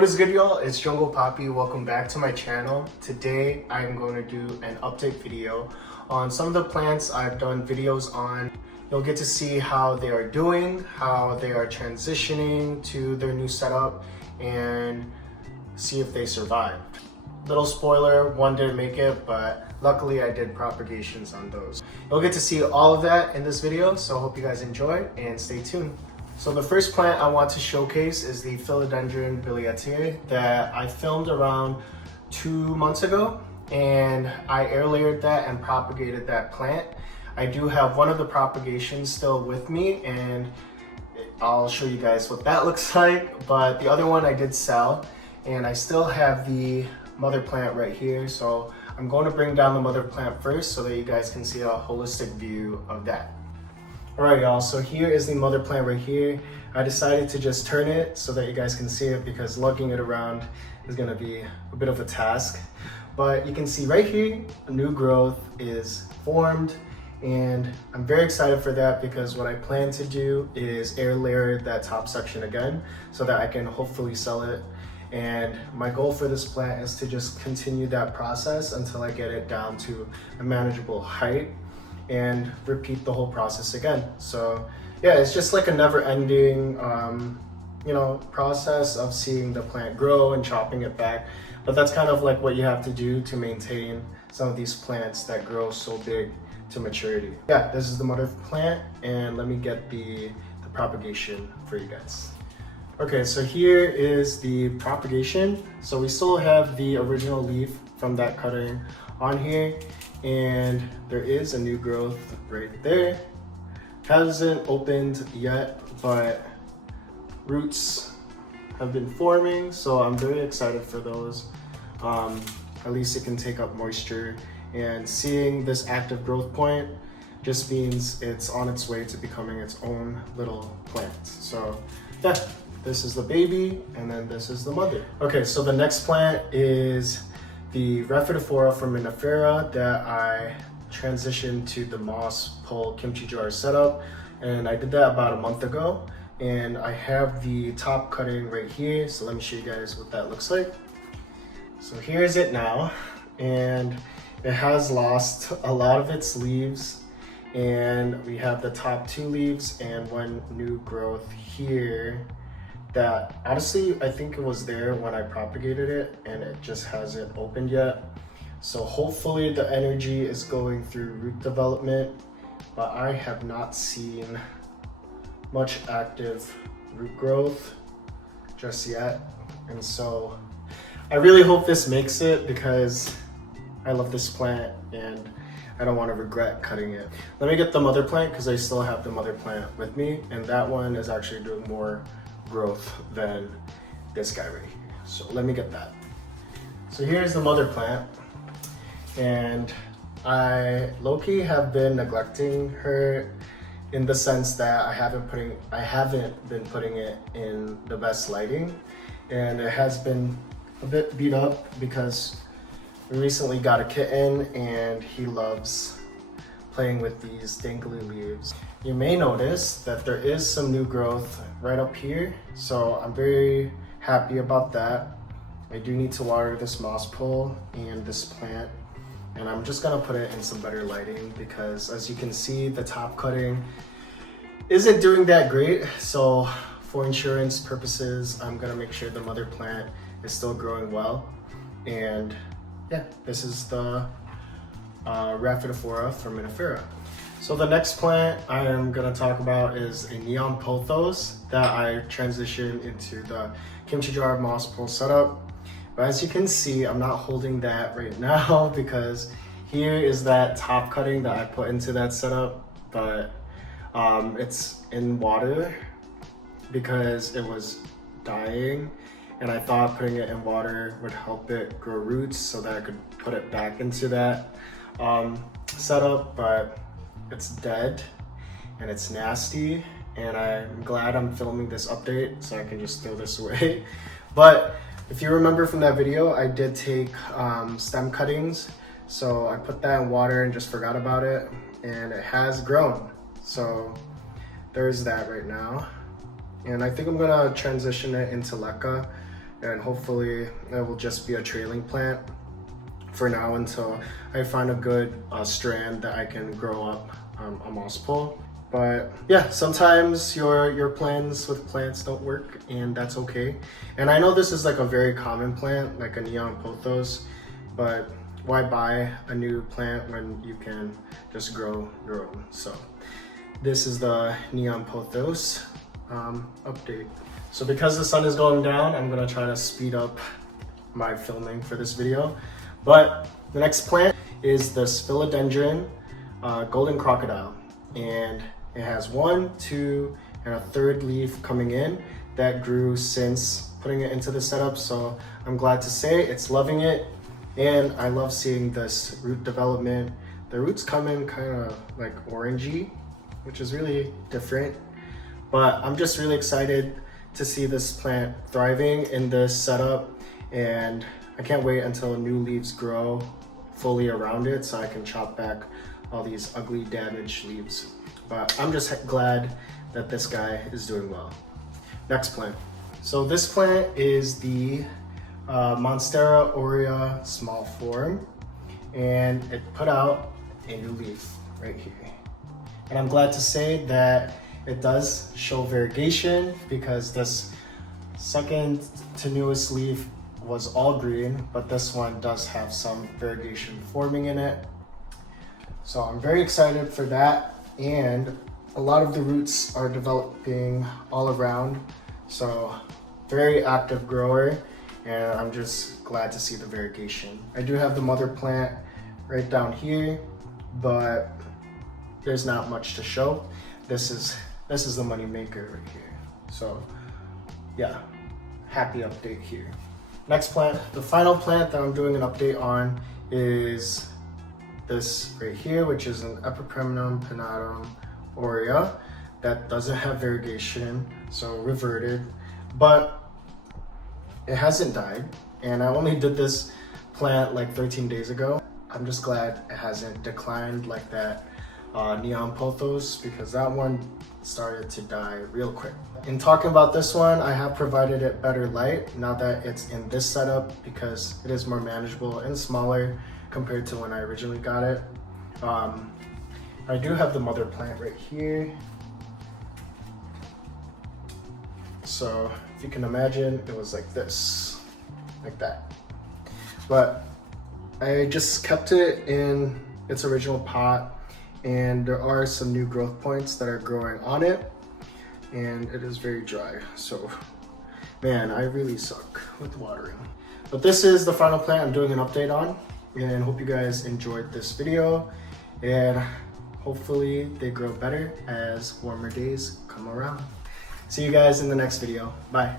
What is good, y'all? It's Jungle Poppy. Welcome back to my channel. Today I'm going to do an update video on some of the plants I've done videos on. You'll get to see how they are doing, how they are transitioning to their new setup, and see if they survived. Little spoiler, one didn't make it, but luckily I did propagations on those. You'll get to see all of that in this video, so I hope you guys enjoy and stay tuned. So the first plant I want to showcase is the Philodendron biliaceae that I filmed around 2 months ago, and I air layered that and propagated that plant. I do have one of the propagations still with me, and I'll show you guys what that looks like, but the other one I did sell, and I still have the mother plant right here. So I'm going to bring down the mother plant first so that you guys can see a holistic view of that. Alright, y'all, so here is the mother plant right here. I decided to just turn it so that you guys can see it because lugging it around is going to be a bit of a task. But you can see right here, a new growth is formed, and I'm very excited for that because what I plan to do is air layer that top section again so that I can hopefully sell it. And my goal for this plant is to just continue that process until I get it down to a manageable height and repeat the whole process again. So yeah, it's just like a never-ending process of seeing the plant grow and chopping it back. But that's kind of like what you have to do to maintain some of these plants that grow so big to maturity. Yeah, this is the mother plant, and let me get the propagation for you guys. Okay, so here is the propagation. So we still have the original leaf from that cutting on here, and there is a new growth right there. Hasn't opened yet, but roots have been forming, so I'm very excited for those. At least it can take up moisture, and seeing this active growth point just means it's on its way to becoming its own little plant. So yeah, this is the baby, and then this is the mother. Okay, so the next plant is the Rhaphidophora foraminifera that I transitioned to the moss pole kimchi jar setup, and I did that about a month ago. And I have the top cutting right here, so let me show you guys what that looks like. So here's it now, and it has lost a lot of its leaves, and we have the top 2 leaves and one new growth here that honestly I think it was there when I propagated it, and it just hasn't opened yet. So hopefully the energy is going through root development, but I have not seen much active root growth just yet. And so I really hope this makes it because I love this plant and I don't want to regret cutting it. Let me get the mother plant because I still have the mother plant with me, and that one is actually doing more growth than this guy right here. So let me get that. So here's the mother plant, and I low-key have been neglecting her in the sense that I haven't been putting it in the best lighting, and it has been a bit beat up because we recently got a kitten and he loves playing with these dangly leaves. You may notice that there is some new growth right up here, so I'm very happy about that. I do need to water this moss pole and this plant, and I'm just gonna put it in some better lighting because as you can see, the top cutting isn't doing that great. So for insurance purposes, I'm gonna make sure the mother plant is still growing well. And yeah, this is the Rhaphidophora foraminifera. So the next plant I am going to talk about is a neon pothos that I transitioned into the kimchi jar moss pole setup. But as you can see, I'm not holding that right now because here is that top cutting that I put into that setup, but it's in water because it was dying, and I thought putting it in water would help it grow roots so that I could put it back into that setup, but it's dead and it's nasty, and I'm glad I'm filming this update so I can just throw this away. But if you remember from that video, I did take stem cuttings, so I put that in water and just forgot about it, and it has grown. So there's that right now, and I think I'm gonna transition it into leca and hopefully it will just be a trailing plant for now until I find a good strand that I can grow up a moss pole. But yeah, sometimes your plans with plants don't work, and that's okay. And I know this is like a very common plant, like a neon pothos, but why buy a new plant when you can just grow your own? So this is the neon pothos update. So because the sun is going down, I'm gonna try to speed up my filming for this video. But the next plant is this philodendron golden crocodile, and it has 1, 2, and a third leaf coming in that grew since putting it into the setup. So I'm glad to say it's loving it, and I love seeing this root development. The roots come in kind of like orangey, which is really different, but I'm just really excited to see this plant thriving in this setup, and I can't wait until new leaves grow fully around it so I can chop back all these ugly damaged leaves. But I'm just glad that this guy is doing well. Next plant. So this plant is the Monstera aurea small form, and it put out a new leaf right here. And I'm glad to say that it does show variegation, because this second to newest leaf was all green, but this one does have some variegation forming in it. So I'm very excited for that, and a lot of the roots are developing all around. So very active grower, and I'm just glad to see the variegation. I do have the mother plant right down here, but there's not much to show. This is the money maker right here. So yeah, happy update here. Next plant, the final plant that I'm doing an update on is this right here, which is an Epipremnum pinnatum aurea that doesn't have variegation, so reverted, but it hasn't died. And I only did this plant like 13 days ago. I'm just glad it hasn't declined like that neon pothos, because that one started to die real quick. In talking about this one, I have provided it better light now that it's in this setup, because it is more manageable and smaller compared to when I originally got it. I do have the mother plant right here. So if you can imagine, it was like this, like that. But I just kept it in its original pot, and there are some new growth points that are growing on it, and it is very dry. So man, I really suck with watering. But this is the final plant I'm doing an update on, and hope you guys enjoyed this video, and hopefully they grow better as warmer days come around. See you guys in the next video. Bye.